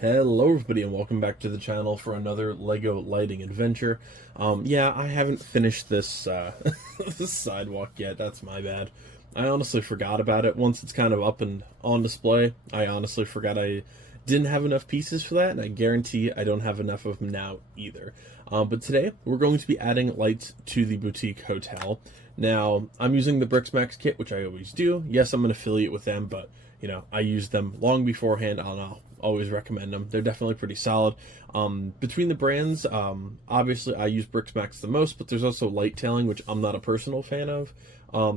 Hello everybody and welcome back to the channel for another LEGO lighting adventure. Yeah, I haven't finished this this sidewalk yet, that's my bad. I honestly forgot about it once it's kind of up and on display. I honestly forgot I didn't have enough pieces for that, and I guarantee I don't have enough of them now either. But today, we're going to be adding lights to the boutique hotel. Now, I'm using the Brixmax kit, which I always do. Yes, I'm an affiliate with them, but I used them long beforehand, and I'll always recommend them. They're definitely pretty solid. Between the brands, obviously I use Brixmax the most, but there's also Lighttailing, which I'm not a personal fan of,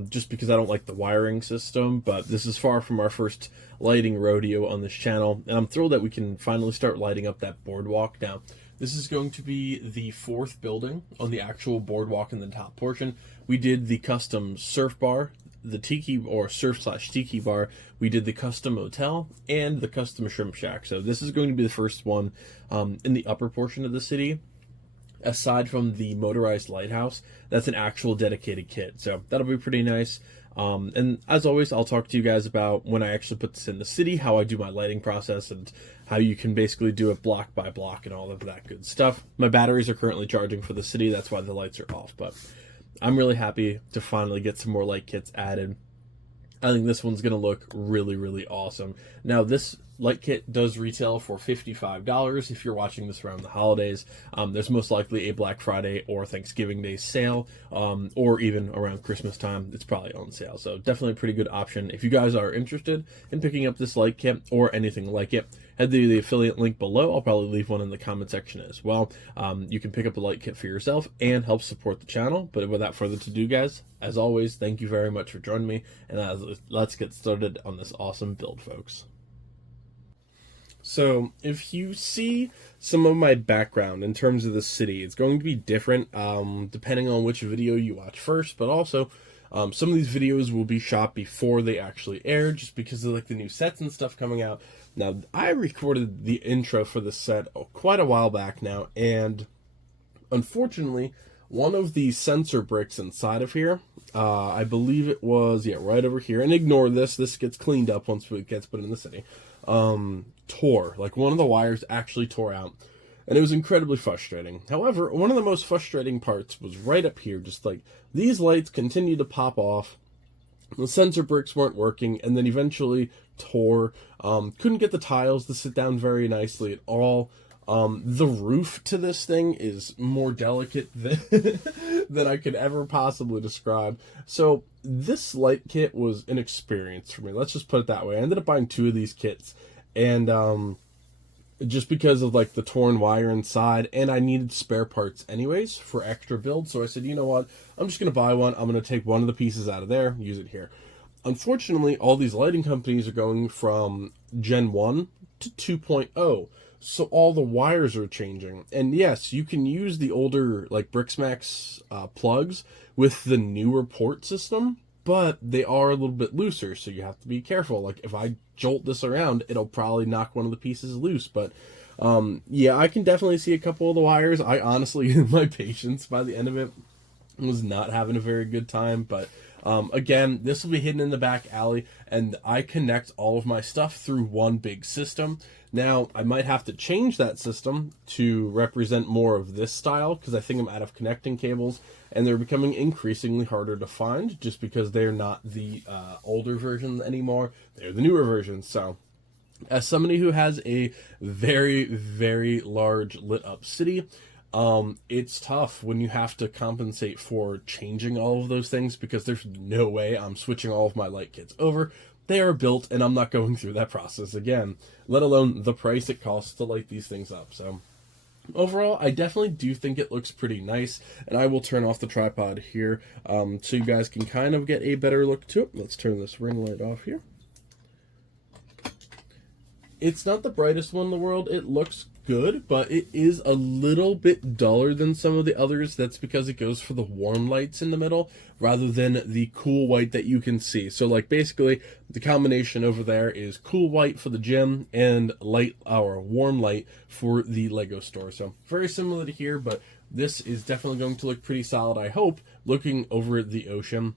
just because I don't like the wiring system. But this is far from our first lighting rodeo on this channel, and I'm thrilled that we can finally start lighting up that boardwalk. Now, this is going to be the fourth building on the actual boardwalk in the top portion. We did the custom surf bar, the tiki or surf/tiki bar. We did the custom hotel and the custom shrimp shack. So this is going to be the first one in the upper portion of the city, aside from the motorized lighthouse. That's an actual dedicated kit, so that'll be pretty nice. And as always, I'll talk to you guys about when I actually put this in the city, how I do my lighting process, and how you can basically do it block by block and all of that good stuff. My batteries are currently charging for the city, that's why the lights are off, but I'm really happy to finally get some more light kits added. I think this one's going to look really, really awesome. Now, this light kit does retail for $55 if you're watching this around the holidays. There's most likely a Black Friday or Thanksgiving Day sale, or even around Christmas time. It's probably on sale, so definitely a pretty good option. If you guys are interested in picking up this light kit or anything like it, head to the affiliate link below. I'll probably leave one in the comment section as well. You can pick up a light kit for yourself and help support the channel. But without further ado, guys, as always, thank you very much for joining me, and let's get started on this awesome build, folks. So, if you see some of my background in terms of the city, it's going to be different depending on which video you watch first, but also some of these videos will be shot before they actually air, just because of like the new sets and stuff coming out. Now, I recorded the intro for the set quite a while back now, and unfortunately, one of the sensor bricks inside of here, I believe it was, yeah, right over here, and ignore this gets cleaned up once it gets put in the city, tore. Like, one of the wires actually tore out, and it was incredibly frustrating. However, one of the most frustrating parts was right up here, just like, these lights continue to pop off, the sensor bricks weren't working, and then eventually tore. Couldn't get the tiles to sit down very nicely at all. The roof to this thing is more delicate than I could ever possibly describe. So this light kit was an experience for me. Let's just put it that way. I ended up buying two of these kits, and just because of like the torn wire inside, and I needed spare parts anyways for extra build. So I said, you know what? I'm just going to buy one. I'm going to take one of the pieces out of there, use it here. Unfortunately, all these lighting companies are going from Gen 1 to 2.0. So all the wires are changing. And yes, you can use the older like Brixmax plugs with the newer port system, but they are a little bit looser, so you have to be careful. Like, if I jolt this around, it'll probably knock one of the pieces loose. But yeah, I can definitely see a couple of the wires. I honestly, my patience by the end of it was not having a very good time. But again, this will be hidden in the back alley, and I connect all of my stuff through one big system. Now, I might have to change that system to represent more of this style, because I think I'm out of connecting cables, and they're becoming increasingly harder to find, just because they're not the older version anymore. They're the newer versions. So, as somebody who has a very, very large lit up city, it's tough when you have to compensate for changing all of those things, because there's no way I'm switching all of my light kits over. They are built, and I'm not going through that process again, let alone the price it costs to light these things up. So overall, I definitely do think it looks pretty nice, and I will turn off the tripod here so you guys can kind of get a better look to it. Let's turn this ring light off here. It's not the brightest one in the world. It looks good, but it is a little bit duller than some of the others. That's because it goes for the warm lights in the middle rather than the cool white that you can see. So like basically the combination over there is cool white for the gym and light or warm light for the Lego store. So very similar to here, but this is definitely going to look pretty solid, I hope, looking over the ocean.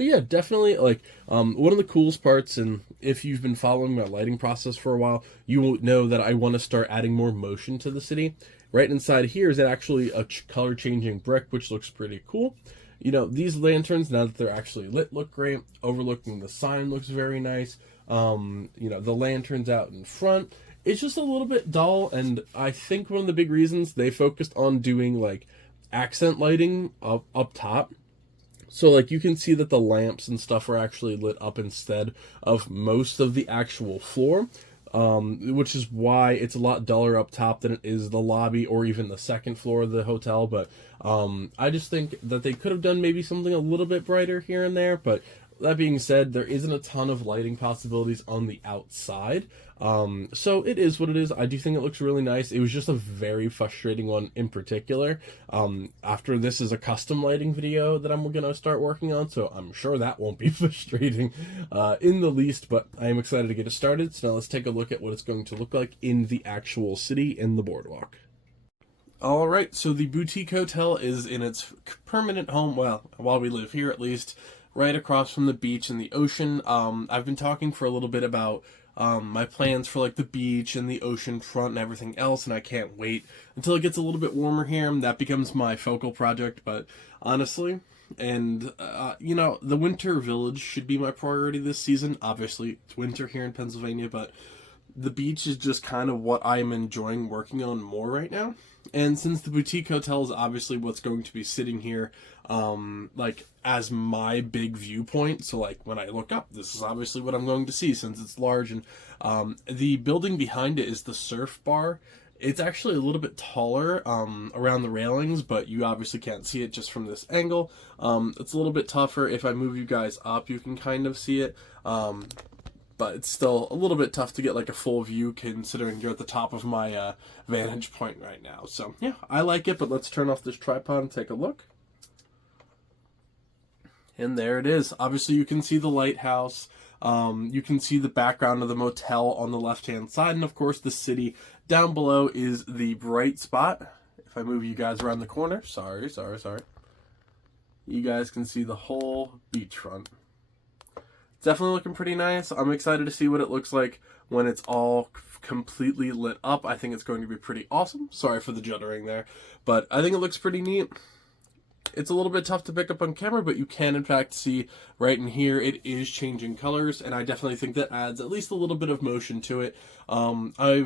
But yeah, definitely like one of the coolest parts, and if you've been following my lighting process for a while, you will know that I want to start adding more motion to the city. Right inside here is actually a color changing brick, which looks pretty cool. You know, these lanterns, now that they're actually lit, look great. Overlooking the sign looks very nice. You know, the lanterns out in front, it's just a little bit dull, and I think one of the big reasons they focused on doing like accent lighting up top. So, like, you can see that the lamps and stuff are actually lit up instead of most of the actual floor, which is why it's a lot duller up top than it is the lobby or even the second floor of the hotel. But I just think that they could have done maybe something a little bit brighter here and there. But that being said, there isn't a ton of lighting possibilities on the outside. So it is what it is. I do think it looks really nice. It was just a very frustrating one in particular. After this is a custom lighting video that I'm going to start working on, so I'm sure that won't be frustrating in the least, but I am excited to get it started. So now let's take a look at what it's going to look like in the actual city in the boardwalk. All right, so the boutique hotel is in its permanent home, well, while we live here at least, right across from the beach and the ocean. I've been talking for a little bit about my plans for like the beach and the ocean front and everything else, and I can't wait until it gets a little bit warmer here, and that becomes my focal project. But honestly, and you know, the winter village should be my priority this season. Obviously, it's winter here in Pennsylvania, but the beach is just kind of what I'm enjoying working on more right now. And since the boutique hotel is obviously what's going to be sitting here, like as my big viewpoint, so like when I look up, this is obviously what I'm going to see since it's large. And the building behind it is the surf bar. It's actually a little bit taller around the railings, but you obviously can't see it just from this angle. It's a little bit tougher. If I move you guys up, you can kind of see it. But it's still a little bit tough to get like a full view considering you're at the top of my vantage point right now. So yeah, I like it, but let's turn off this tripod and take a look. And there it is. Obviously you can see the lighthouse. You can see the background of the motel on the left-hand side. And of course the city down below is the bright spot. If I move you guys around the corner, sorry. You guys can see the whole beachfront. Definitely looking pretty nice. I'm excited to see what it looks like when it's all completely lit up. I think it's going to be pretty awesome. Sorry for the juddering there, but I think it looks pretty neat. It's a little bit tough to pick up on camera, but you can in fact see right in here it is changing colors, and I definitely think that adds at least a little bit of motion to it. I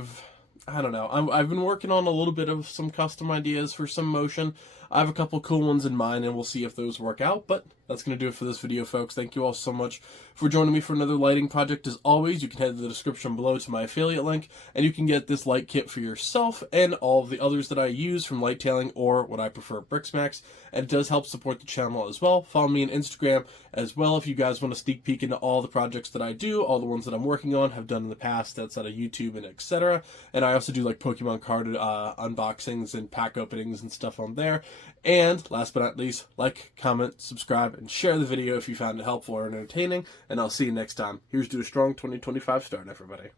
don't know. I've been working on a little bit of some custom ideas for some motion. I have a couple cool ones in mind, and we'll see if those work out, but that's going to do it for this video, folks. Thank you all so much for joining me for another lighting project. As always, you can head to the description below to my affiliate link, and you can get this light kit for yourself and all of the others that I use from Lighttailing or what I prefer, Brixmax, and it does help support the channel as well. Follow me on Instagram as well if you guys want a sneak peek into all the projects that I do, all the ones that I'm working on, have done in the past outside of YouTube and etc. And I also do like Pokemon card unboxings and pack openings and stuff on there. And last but not least, like, comment, subscribe, and share the video if you found it helpful or entertaining. And I'll see you next time. Here's to a strong 2025 start, everybody.